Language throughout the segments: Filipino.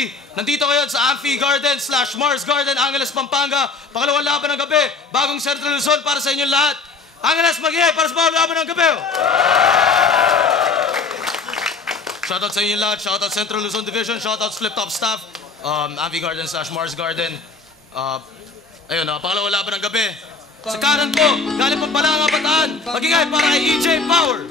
City. Nandito ngayon sa Amphi Garden / Mars Garden, Angeles, Pampanga. Pangalawang laban ng gabi, bagong Central Luzon para sa inyong lahat. Angeles, mag-iay para sa bagong laban ng gabi. Shoutout sa inyong lahat, shoutout Central Luzon Division, shoutout Flip Top Staff, Amphi Garden / Mars Garden. Ayun, pangalawang laban ng gabi. Sa kanan ko, galing pa pala ang Bataan. Mag-iay para kay EJ Power.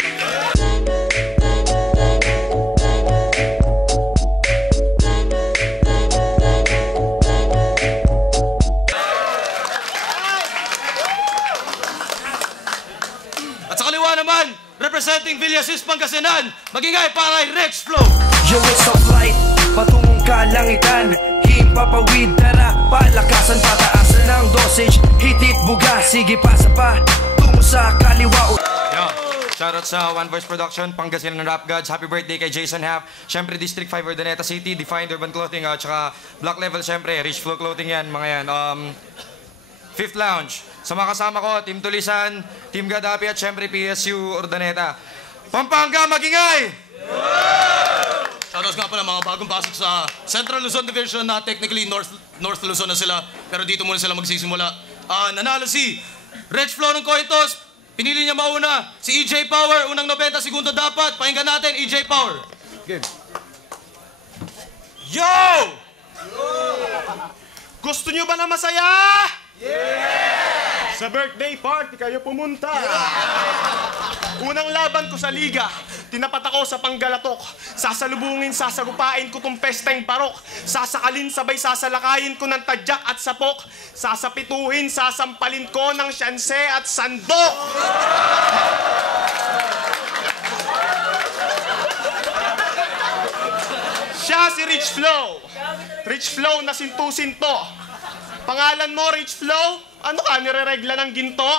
Naman, representing Villasis, Pangasinan, magingay para kay Rich Flow. Yo, it's a flight, patungong kalangitan. Himpapawid, tara, palakasan, pataasan ng dosage. Hitit, buga, sige pasa pa, tungo sa kaliwa. Yo, shoutout sa One Voice Production, Pangasinan Rap Gods. Happy birthday kay Jason Happ. Siyempre, District 5 Urdaneta City, Defined Urban Clothing, tsaka Black Level, siyempre, Rich Flow Clothing yan, mga yan. Fifth Lounge. Sa mga kasama ko, Team Tulisan, Team Gadapi at syempre PSU Urdaneta. Pampanga, magingay! Shoutouts nga pala mga bagong pasok sa Central Luzon Division na technically North Luzon na sila. Pero dito muna sila magsisimula. Nanalo si Rich Flow ng Cointos. Pinili niya mauna. Si EJ Power, unang 90 segundo dapat. Pakinggan natin, EJ Power. Game. Yo! Gusto nyo ba na masaya? Sa birthday party kayo pumunta. Unang laban ko sa liga, tinapat ako sa Panggalatok. Sasalubungin, sasagupain ko tong pesteng parok. Sasakalin, sabay sasalakayin ko ng tadyak at sapok. Sasapituhin, sasampalin ko ng syanse at sandok. Siya si Rich Flow. Rich Flow na sintu-sinto. Pangalan mo, Rich Flow? Ano ka, nireregla ng ginto?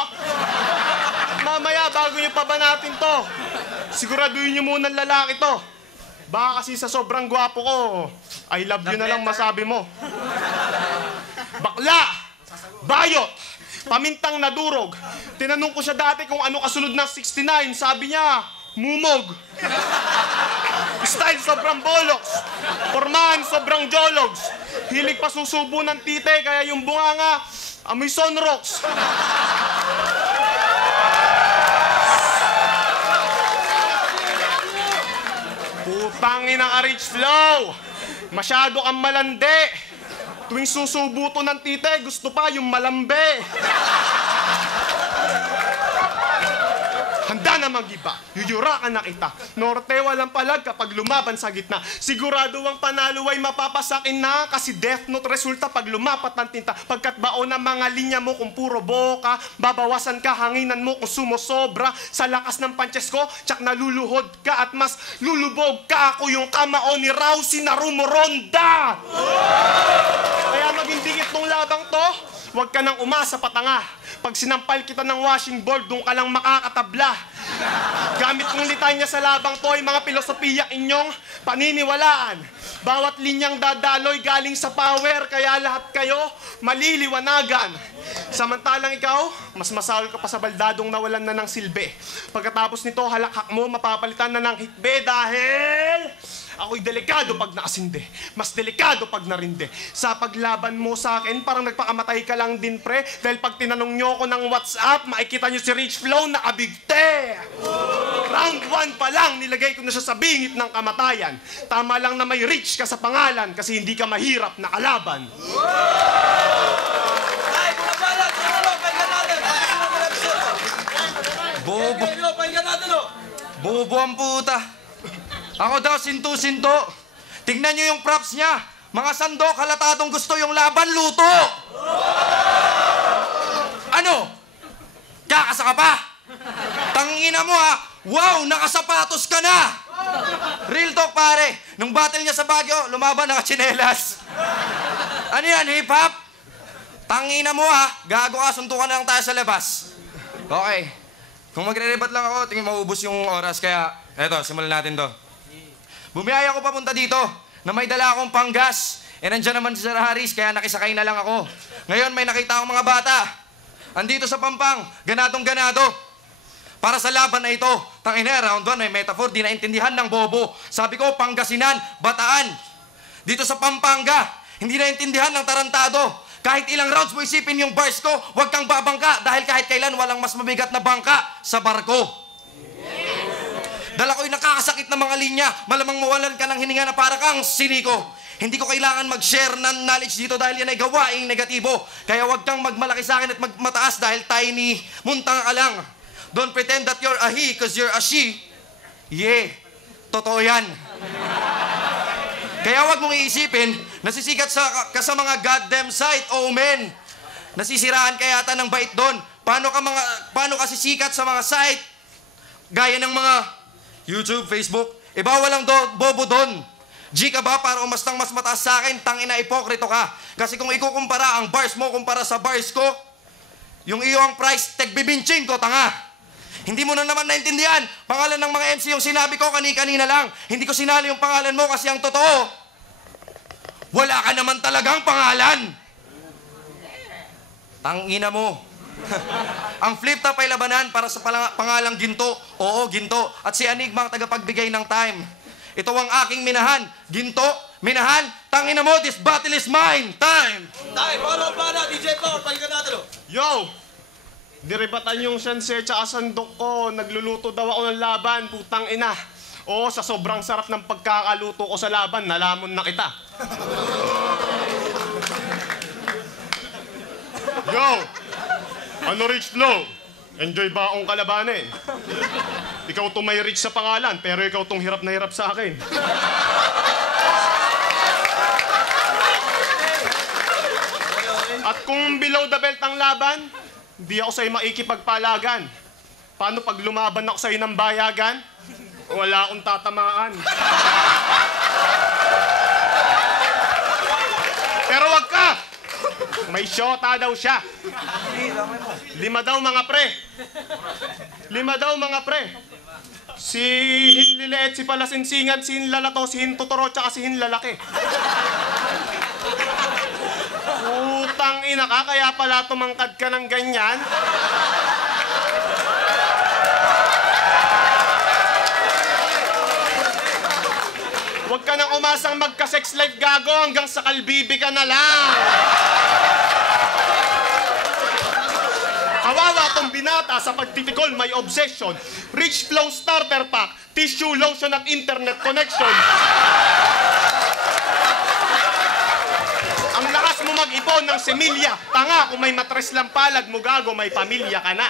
Mamaya, bago nyo pa ba natin to? Siguraduhin nyo muna ang lalaki to. Baka kasi sa sobrang gwapo ko, I love you na lang masabi mo. Bakla! Bayot! Pamintang nadurog. Tinanong ko siya dati kung ano kasunod ng 69. Sabi niya, mumog. Style sobrang boloks. Pormahan sobrang jologs. Hilig pa susubo ng tite, kaya yung bunganga, amoy sunrocks. Putangin ang Rich Flow. Masyado kang malandi. Tuwing susubo to ng tite, gusto pa yung malambe. Handa na mag-iba, yuyurakan na kita. Norte walang palag kapag lumaban sa gitna. Sigurado ang panalo ay mapapasakin na. Kasi death note resulta pag lumapat ng tinta. Pagkat baon ng mga linya mo kung puro boka, babawasan ka hanginan mo kung sumosobra. Sa lakas ng punches ko, tsak naluluhod ka at mas lulubog ka. Ako yung kamao ni Rousey na rumuronda. Kaya maging dikit tong labang to, huwag ka nang umasa patanga. Pag sinampal kita ng washing board, doon ka lang makakatabla. Gamit kong litanya sa labang to ay mga filosofiya inyong paniniwalaan. Bawat linyang dadaloy galing sa power, kaya lahat kayo maliliwanagan. Samantalang ikaw, mas masahol ka pa sa baldadong nawalan na ng silbi. Pagkatapos nito, halakhak mo, mapapalitan na ng hikbe dahil ako'y delikado pag nakasindi. Mas delikado pag narindi. Sa paglaban mo sa akin, parang nagpakamatay ka lang din, pre. Dahil pag tinanong nyo ko ng WhatsApp, makikita nyo si Rich Flow na abigte. Round 1 pa lang, nilagay ko na siya sa bingit ng kamatayan. Tama lang na may Rich ka sa pangalan kasi hindi ka mahirap na kalaban. Bobo. Bobo ang puta. Ako daw, sinto-sinto. Tignan nyo yung props niya. Mga sandok, halatadong gusto yung laban, luto. Ano? Kakasa ka pa? Tangina mo ha. Wow, nakasapatos ka na. Real talk pare. Nung battle niya sa Baguio, lumaban nakachinelas. Ano yan, hip-hop? Tangina mo ha. Gago ka, suntukan na lang tayo sa labas. Okay. Kung magre-rebat lang ako, tingin maubos yung oras. Kaya, eto, simulan natin to. Bumiyaya ako papunta dito na may dala akong panggas. Nandyan naman si Sir Harris, kaya nakisakay na lang ako. Ngayon may nakita akong mga bata. Andito sa Pampang, ganadong-ganado. Para sa laban na ito, tangina, round 1 may metaphor, di naintindihan ng bobo. Sabi ko, Pangasinan, Bataan. dito sa Pampanga, hindi naintindihan ng tarantado. Kahit ilang rounds mo isipin yung bars ko, huwag kang babangka dahil kahit kailan walang mas mabigat na bangka sa barko. Dala ko'y nakakasakit na mga linya, malamang mawalan ka ng hininga na para kang siniko. Hindi ko kailangan mag-share ng knowledge dito dahil yan ay gawaing negatibo. Kaya huwag kang magmalaki sa akin at magmataas dahil tiny, muntang ka lang. Don't pretend that you're a he cause you're a she. Yeah, totoo yan. Kaya huwag mong iisipin, nasisikat ka sa mga goddamn site, oh men. Nasisiraan ka yata ng bait doon. Paano ka sisikat sa mga site? Gaya ng mga YouTube, Facebook. Bawal ang bobo doon. G ka ba para umastang mas mataas sa akin? Tangina, ipokrito ka. Kasi kung ikukumpara ang bars mo kumpara sa bars ko, yung iyong price, tegbibinching ko, tanga. Hindi mo na naman naintindihan. Pangalan ng mga MC yung sinabi ko kani-kanina lang. Hindi ko sinali yung pangalan mo kasi ang totoo, wala ka naman talagang pangalan. Tangina mo. Ang flip top ay labanan para sa pangalang Ginto. Oo, Ginto. At si Enigma ang tagapagbigay ng time. Ito ang aking minahan. Ginto, minahan, tangina mo, this battle is mine. Time! Tay, follow pa na, DJ Power, palingan natin, oh. Yo! Diribatan yung sensei tsaka sandok ko. Nagluluto daw ako ng laban, putang ina. Oo, sa sobrang sarap ng pagkakaluto ko sa laban, nalamon na kita. Yo! Ano Rich Flow? Enjoy ba akong kalabanin? Ikaw itong may rich sa pangalan, pero ikaw itong hirap na hirap sa akin. At kung below the belt ang laban, hindi ako sa'yo maikipagpalagan. Paano pag lumaban ako sa'yo ng bayagan? Wala akong tatamaan. Pero wag ka! May syota daw siya. 5 daw mga pre. 5 daw mga pre. Si Hinlileet, si Palasinsingan, si Hinlalato, si Hintuturo, tsaka si Hinlalaki. Putang ina ka, kaya pala tumangkad ka ng ganyan. Huwag ka nang umasang magka-sex life gago hanggang sa kalbibi ka na lang. Kawawa tong binata sa pagtitikol, may obsession. Rich Flow Starter Pack, tissue, lotion at internet connection. Ang lakas mo mag-ipon ng semilya. Tanga, kung may matres lang palag mo gago, may pamilya ka na.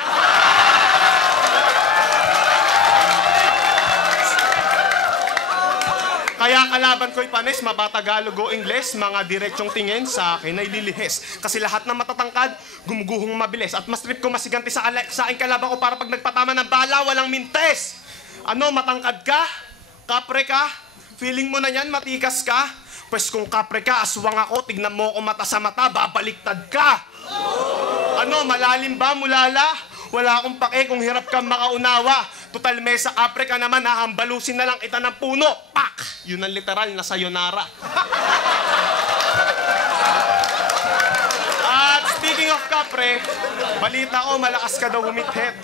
Kaya kalaban ko'y panis, mabatagalog o Ingles, mga diretsyong tingin sa akin ay lilihis. Kasi lahat ng matatangkad, gumuguhong mabilis. At mas trip ko masiganti sa aking kalaban ko para pag nagpatama ng bala, walang mintes. Ano, matangkad ka? Kapre ka? Feeling mo na yan, matikas ka? Pwes kung kapre ka, aswang ako, tignan mo ako mata sa mata, babaliktad ka. Ano, malalim ba, mulala? Wala akong pake kung hirap kang makaunawa. Total mesa kapre ka naman, hahambalusin na lang kita ng puno. Pak! Yun ang literal na sayonara. At speaking of kapre, balita ko malakas ka daw humithit.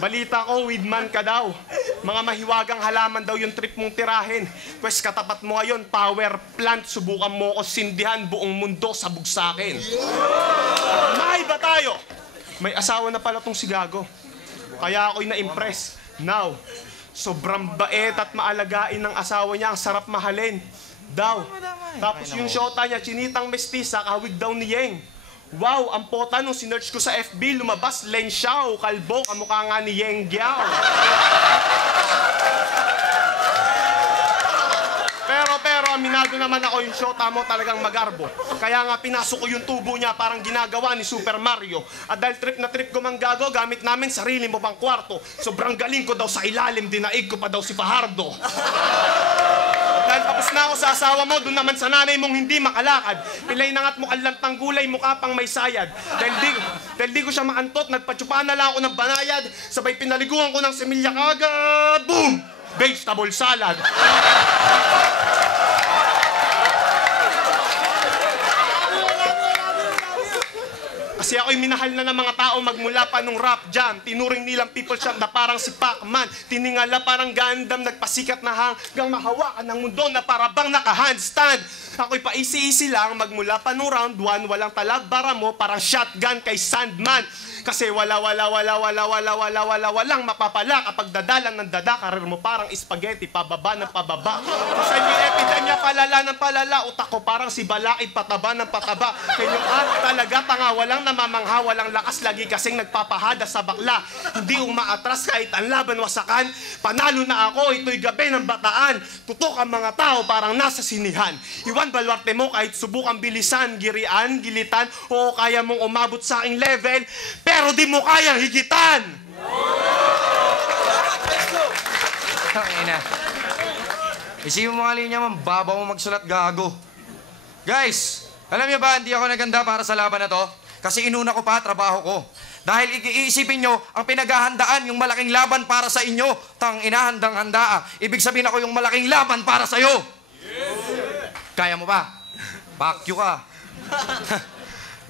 Balita ko weedman ka daw. Mga mahiwagang halaman daw yung trip mong tirahin. Pwes katapat mo ngayon, power plant, subukan mo ko sindihan, buong mundo sabog sa'kin. Mahay ba tayo? May asawa na pala tong si Gago. Kaya ako'y na-impress. Now, sobrang bait at maalagain ng asawa niya. Ang sarap mahalin. Daw. Tapos yung shota niya, chinitang mestiza, kawig daw ni Yeng. Wow, ang pota nung sinearch ko sa FB, lumabas Len Xiao, kalbo, kamukha nga ni Yeng Giao. Pero, aminado naman ako yung shota mo talagang magarbo. Kaya nga pinasok ko yung tubo niya parang ginagawa ni Super Mario. At dahil trip na trip ko mang gago, gamit namin sarili mo pang kwarto. Sobrang galing ko daw sa ilalim, dinaig ko pa daw si Fajardo. Dahil tapos na ako sa asawa mo, doon naman sa nanay mong hindi makalakad. Pilay na nga't mukhang lantang gulay, mukha pang may sayad. Dahil di ko siya maantot, nagpatsupa na lang ako ng banayad. Sabay pinaliguan ko ng semilya kaga, boom! Vegetable salad. Kasi ako'y minahal na ng mga tao magmula pa nung rap jam. Tinuring nilang people champ na parang si Pac-Man. Tiningala parang Gundam, nagpasikat na hanggang mahawakan ng mundo na parabang naka-handstand. Ako'y paisi-isi lang magmula pa nung round 1, walang talag bara mo, parang shotgun kay Sandman. Kasi walang mapapala kapag dadalan ng dada, karir mo parang spaghetti, pababa ng pababa. Sa inyo epidemya, palala ng palala, utak ko parang si Balakid, pataba ng pataba. Kanyang talaga tanga, walang namamangha, walang lakas, lagi kasing nagpapahada sa bakla. Hindi umaatras kahit ang laban wasakan, panalo na ako, ito'y gabi ng bataan. Tutok ang mga tao parang nasa sinihan. Iwan baluarte mo kahit subukang bilisan, girian, gilitan, o kaya mong umabot sa aking level, pero di mo kayang higitan! Tangina. Isipin mo nga linya, babaw mo magsulat, gago. Guys, alam niyo ba, hindi ako naganda para sa laban na to? Kasi inuna ko pa, trabaho ko. Dahil iisipin nyo, ang pinaghahandaan, yung malaking laban para sa inyo, inahandang-handa. Ibig sabihin ako yung malaking laban para sa'yo. Kaya mo ba? Pakyo ka.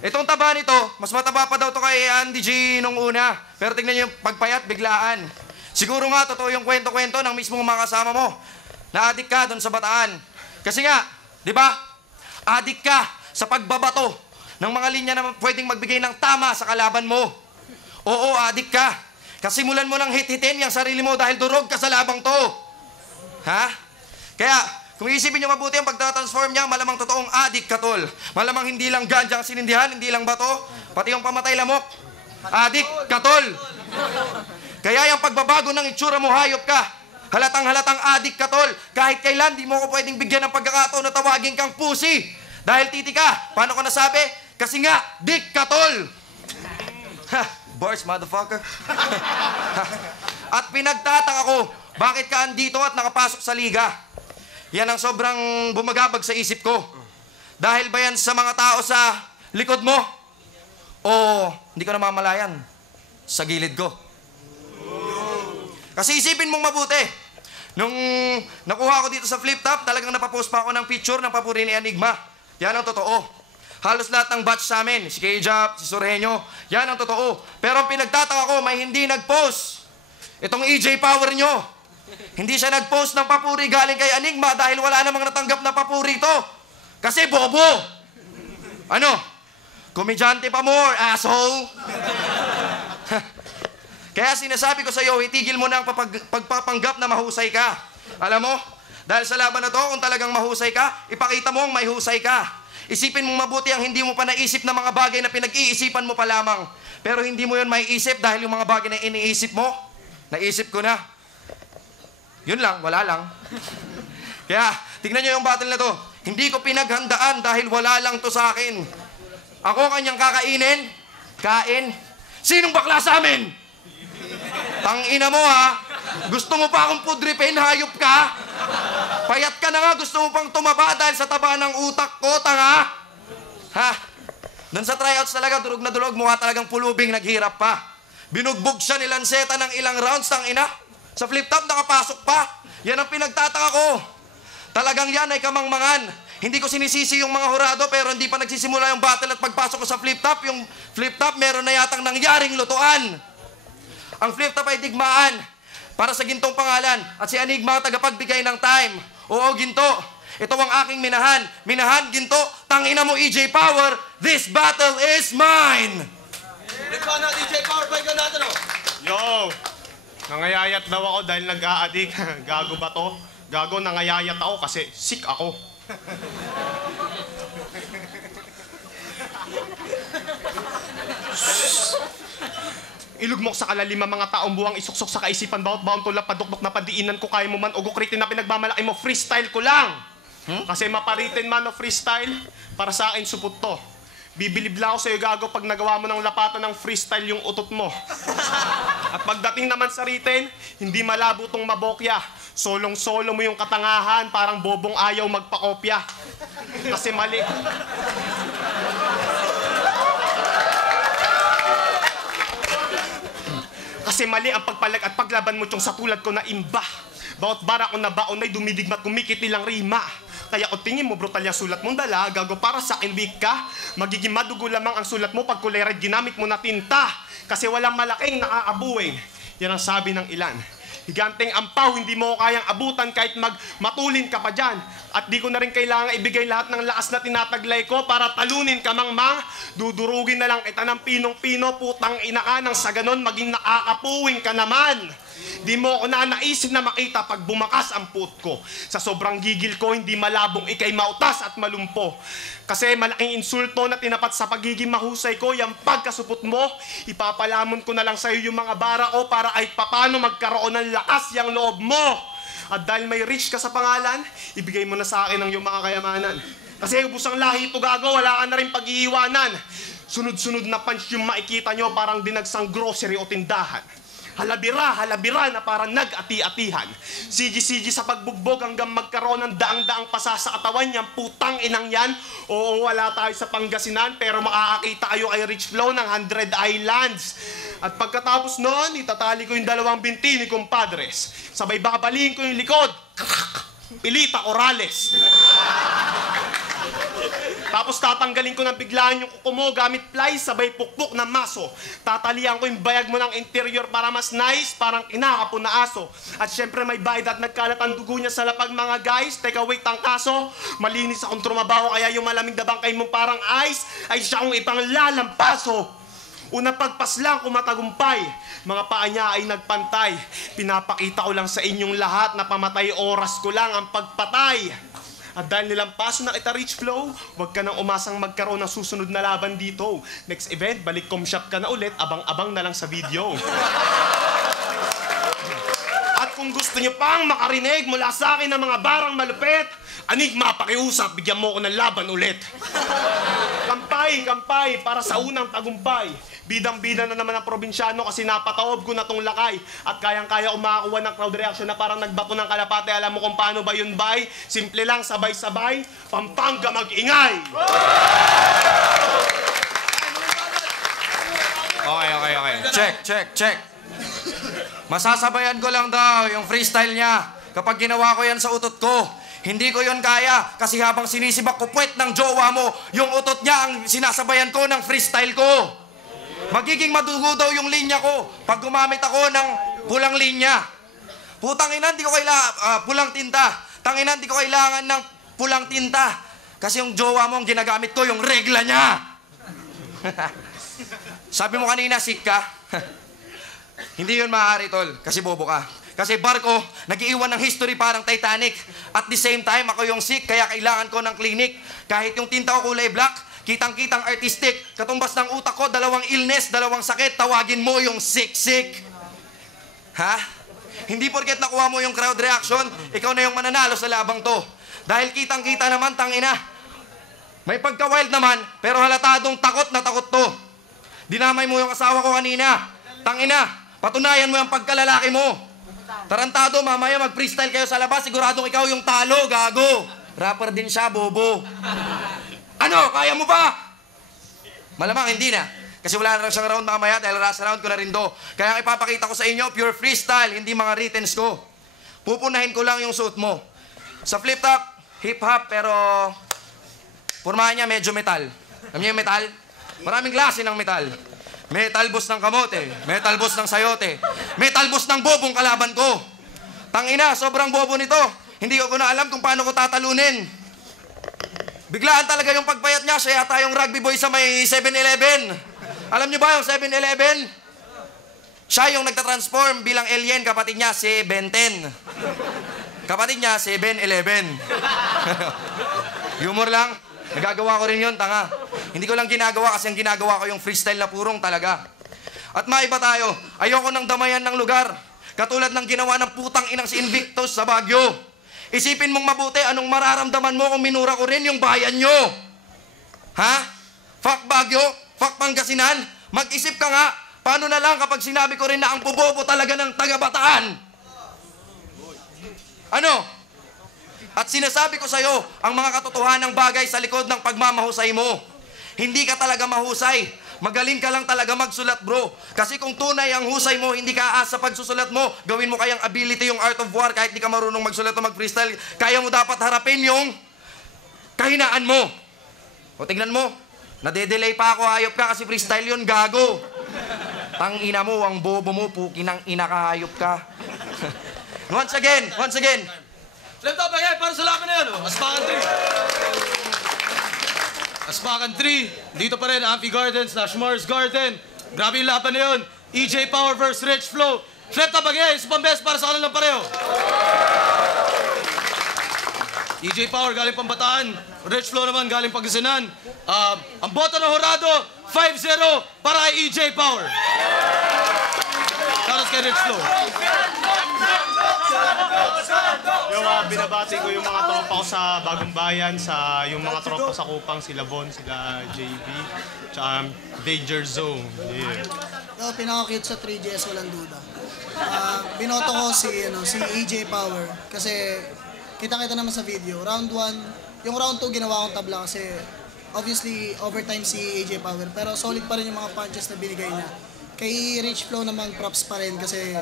Itong taba nito, mas mataba pa daw to kay Andy G nung una. Pero tignan niyo yung pagpayat, biglaan. Siguro nga, totoo yung kwento-kwento ng mismong mga kasama mo. Na-addict ka doon sa bataan. Kasi nga, di ba? Addict ka sa pagbabato ng mga linya na pwedeng magbigay ng tama sa kalaban mo. Oo, addict ka. Kasimulan mo ng hit-hitin yung sarili mo dahil durog ka sa labang to. Ha? Kaya, kung isipin nyo mabuti ang pagtatransform niya, malamang totoong addict ka, tol. Malamang hindi lang ganja ang sinindihan, hindi lang bato, pati yung pamatay lamok. Addict ka, tol. Kaya yung pagbabago ng itsura mo, hayop ka. Halatang-halatang addict ka, tol. Kahit kailan, di mo ko pwedeng bigyan ng pagkakataon na tawagin kang pussy. Dahil titi ka. Paano ko nasabi? Kasi nga, dick ka, tol. Ha, bars, motherfucker. At pinagtataka ko, bakit ka andito at nakapasok sa liga? Yan ang sobrang bumagabag sa isip ko. Dahil ba yan sa mga tao sa likod mo? O hindi ko namamalayan sa gilid ko? Kasi isipin mong mabuti. Nung nakuha ko dito sa flip top, talagang napapost pa ako ng picture ng papuri ni Enigma. Yan ang totoo. Halos lahat ng batch sa amin, si Kejap, si Sureño, yan ang totoo. Pero ang pinagtataka ko, may hindi nag-post. Itong EJ Power nyo. Hindi siya nag-post ng papuri galing kay Enigma dahil wala namang natanggap na papuri ito. Kasi bobo. Ano? Komedyante pa more, asshole. Kaya sinasabi ko sa iyo, itigil mo na ang pagpapanggap na mahusay ka. Alam mo, dahil sa laban na to, kung talagang mahusay ka, ipakita mo ang may husay ka. Isipin mong mabuti ang hindi mo pa naisip na mga bagay na pinag-iisipan mo pa lamang. Pero hindi mo yun maiisip dahil yung mga bagay na iniisip mo, naisip ko na. Yun lang, wala lang. Kaya, tignan nyo yung battle na to. Hindi ko pinaghandaan dahil wala lang to sa akin. Ako kanyang kakainin, kain. Sinong bakla sa amin? Tangina mo ha. Gusto mo pa akong pudripin, hayop ka? Payat ka na nga, gusto mo pang tumaba dahil sa taba ng utak ko, tanga? Ha? Doon sa tryouts talaga, durog na durog, mukha talagang pulubing naghirap pa. Binugbog siya ni Lanceta ng ilang rounds, tangina. Sa flip top, nakapasok pa. Yan ang pinagtataka ko. Talagang yan ay kamangmangan. Hindi ko sinisisi yung mga hurado, pero hindi pa nagsisimula yung battle at pagpasok ko sa flip top, yung flip top meron na yatang nangyaring lutuan. Ang flip top ay digmaan para sa gintong pangalan at si Enigma tagapagbigay ng time. Oo, ginto. Ito ang aking minahan. Minahan, ginto. Tangina mo, EJ Power. This battle is mine. Ikaw na, EJ Power, balikan natin o. Yo! Nangayayat daw ako dahil nag-a-addict. Gago ba to? Gago, nangayayat ako kasi sick ako. Ilugmok sa kalalima mga taong buwang isuksok sa kaisipan bawat baon tulad padukdok na padiinan ko kaya mo man ugukritin na pinagmamalaki mo freestyle ko lang. Kasi maparitin man o freestyle para sa akin supot to. Bibilib lang ako sa'yo, gago, pag nagawa mo ng lapatan ng freestyle yung utot mo. At pagdating naman sa written, hindi malabo tong mabokya. Solong-solo mo yung katangahan, parang bobong ayaw magpakopya. Kasi mali. Kasi mali ang pagpalag at paglaban mo tiyong sa tulad ko na imba. Bawat bara ko na baon ay dumidigmat kumikit nilang rima. Kaya kung tingin mo brutal yung sulat mong dala, gago para sa akin weak ka, magiging madugo lamang ang sulat mo pag kulay red ginamit mo na tinta. Kasi walang malaking nakaabuing. Yan ang sabi ng ilan. Higanteng ampaw, hindi mo kayang abutan kahit matulin ka pa dyan. At di ko na rin kailangan ibigay lahat ng lakas na tinataglay ko para talunin ka mang dudurugin na lang kita ng pinong-pino, putang ina ka nang sa ganon maging nakakapuwing ka naman. Di mo ako na naisip na makita pag bumakas ang puot ko. Sa sobrang gigil ko, hindi malabong ikay mautas at malumpo. Kasi malaking insulto na tinapat sa pagiging mahusay ko, yung pagkasupot mo, ipapalamon ko na lang sa'yo yung mga bara ko para ay papano magkaroon ng lakas yung loob mo. At dahil may rich ka sa pangalan, ibigay mo na sa akin ang iyong mga kayamanan. Kasi ubus ang lahi ito gago, wala ka na rin pag-iiwanan. Sunod-sunod na punch yung makikita nyo parang dinagsang grocery o tindahan. Halabira na parang nag-ati-atihan. Sigi-sigi sa pagbugbog hanggang magkaroon ng daang-daang pasa sa katawan niyang putang inang yan. Oo, wala tayo sa Pangasinan pero makakakita kayo kay Rich Flow ng 100 Islands. At pagkatapos noon, itatali ko yung 2 binti ni compadres. Sabay babalihin ko yung likod. Pilita Corrales. Tapos tatanggalin ko ng biglaan yung kuko mo gamit ply, sabay pukpok ng maso. Tatalian ko yung bayag mo ng interior para mas nice, parang kinakapon na aso. At syempre may bayad at nagkalat ang dugo niya sa lapag mga guys. Teka wait ang kaso, malinis akong trumabaho kaya yung malamig na bangkay mo parang ice ay siya kong ipang lalampaso. Una pagpas lang kumatagumpay, mga paa niya ay nagpantay. Pinapakita ko lang sa inyong lahat na pamatay oras ko lang ang pagpatay. At dahil nilampaso na kita Rich Flow, huwag ka nang umasang magkaroon ng susunod na laban dito. Next event, balik shop ka na ulit, abang-abang na lang sa video. At kung gusto niyo pang makarinig mula sa akin ng mga barang malupit, Anigma, pakiusap, bigyan mo ko ng laban ulit. Kampay para sa unang tagumpay. Bidang-bida na naman ang probinsyano kasi napataob ko na tong lakay. At kayang-kaya umakakuha ng crowd reaction na parang nagbato ng kalapate. Alam mo kung paano ba yun, bay? Simple lang, sabay-sabay, Pampanga mag-ingay! Okay. Check. Masasabayan ko lang daw yung freestyle niya. Kapag ginawa ko yan sa utot ko, hindi ko yon kaya. Kasi habang sinisibak ko puwet ng jowa mo, yung utot niya ang sinasabayan ko ng freestyle ko. Magiging madugo daw yung linya ko pag gumamit ako ng pulang linya. Putang ina, hindi ko kailangan pulang tinta. Tangina, hindi ko kailangan ng pulang tinta. Kasi yung jowa mo ang ginagamit ko, yung regla niya. Sabi mo kanina, sick ka. Hindi yun maaari, tol. Kasi bobo ka. Kasi barko, nag-iiwan ng history parang Titanic. At the same time, ako yung sick, kaya kailangan ko ng clinic. Kahit yung tinta ko kulay black, kitang-kitang artistic. Katumbas ng utak ko, 2 illness, 2 sakit. Tawagin mo yung sick. Ha? Hindi porket nakuha mo yung crowd reaction, ikaw na yung mananalo sa labang to. Dahil kitang-kita naman, tangina. May pagka-wild naman, pero halatadong takot na takot to. Dinamay mo yung asawa ko kanina. Tangina, patunayan mo yung pagkalalaki mo. Tarantado, mamaya mag-freestyle kayo sa labas, siguradong ikaw yung talo, gago. Rapper din siya, bobo. Ano, kaya mo ba? Malamang hindi na. Kasi wala na siyang round mamaya dahil last round ko na rin do. Kaya ipapakita ko sa inyo, pure freestyle, hindi mga writtens ko. Pupunahin ko lang yung suit mo. Sa flip top, hip-hop, pero pormahan niya medyo metal. Alam niyo yung metal? Maraming klase ng metal. Metal boss ng kamote, metal boss ng sayote, metal boss ng bobong kalaban ko. Tangina, sobrang bobo nito. Hindi ko na alam kung paano ko tatalunin. Biglaan talaga yung pagbayat niya. Siya yata yung rugby boy sa may 7-Eleven. Alam niyo ba yung 7-Eleven? Siya yung nagtatransform bilang alien. Kapatid niya, si Ben 10. Kapatid niya, 7-Eleven. Humor lang. Nagagawa ko rin yun, tanga. Hindi ko lang ginagawa kasi ang ginagawa ko yung freestyle na purong talaga. At maiba tayo. Ayoko nang damayan ng lugar. Katulad ng ginawa ng putang inang si Invictus sa Baguio. Isipin mong mabuti, anong mararamdaman mo kung minura ko rin yung bayan nyo? Ha? Fuck Baguio? Fuck Pangasinan? Mag-isip ka nga, paano na lang kapag sinabi ko rin na ang bobobo talaga ng taga-Bataan? Ano? At sinasabi ko sa'yo, ang mga katotohanang bagay sa likod ng pagmamahusay mo. Hindi ka talaga mahusay. Magaling ka lang talaga magsulat, bro. Kasi kung tunay ang husay mo, hindi ka aas sa pagsusulat mo, gawin mo kayang ability yung art of war kahit di ka marunong magsulat o mag-freestyle. Kaya mo dapat harapin yung kahinaan mo. O tignan mo, nade-delay pa ako, hayop ka kasi freestyle yun, gago. Tangina mo, ang bobo mo, pukinang ina ka, hayop ka. Once again. Flip top again, para sa laban na yan. Aspakan 3. Aspakan 3. Dito pa rin, Amphi Garden / Mars Garden. Grabe yung laban na yun. EJ Power versus Rich Flow. Flip top again, isa pang best para sa kanilang pareho. EJ Power galing Pambataan. Rich Flow naman galing Pangasinan. Ang boto ng Horado, 5-0 para kay EJ Power. Shoutout kay Rich Flow. Binabati ko yung mga tropa ko sa Bagong Bayan, yung mga tropa sa Kupang, sila Von, sila JB, tsaka Danger Zone. Yeah. Yo, pinaka-cute sa 3GS, walang duda. Binoto ko si EJ Power kasi kita-kita naman sa video. Round 1, yung round 2 ginawa kong tabla kasi obviously overtime si EJ Power pero solid pa rin yung mga punches na binigay niya. Kay Rich Flow naman props pa rin kasi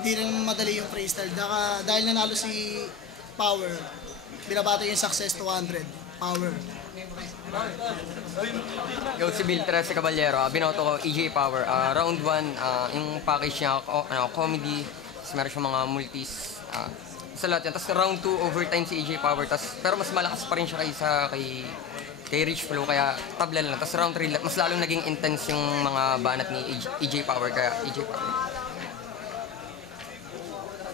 hindi rin madali yung freestyle. Dahil nanalo si Power, binabati yung success to 100. Power. Yo, si Bill Teresa Caballero, binoto ko EJ Power. Round 1, yung package niya, comedy, meron siyang mga multis, sa lahat yan. Tapos round 2, overtime si EJ Power. Pero mas malakas pa rin siya kay Rich Flow, kaya tabla lang. Tapos round 3, mas lalong naging intense yung mga banat ni EJ Power, kaya EJ Power.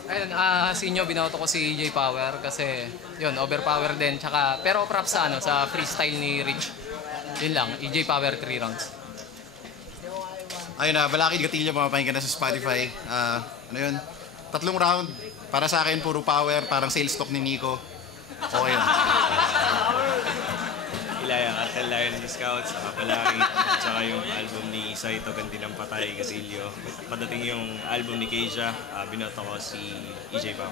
Ayun, sa inyo, binoto ko si EJ Power kasi yun, overpower din. Tsaka, pero props sa freestyle ni Rich. Yun lang, EJ Power 3 rounds. Ayun na, Balakid Gatillo, mapapahinggan na sa Spotify. Ano yun? 3 round. Para sa akin, puro power. Parang sales talk ni Nico. Okay yun. Ilaya, Cartel Lion and the Scouts, Balakid, tsaka yung album ni Saito Ganti ng Patay, Gasilio. Padating yung album ni Keisha, binoto ko si EJ Power.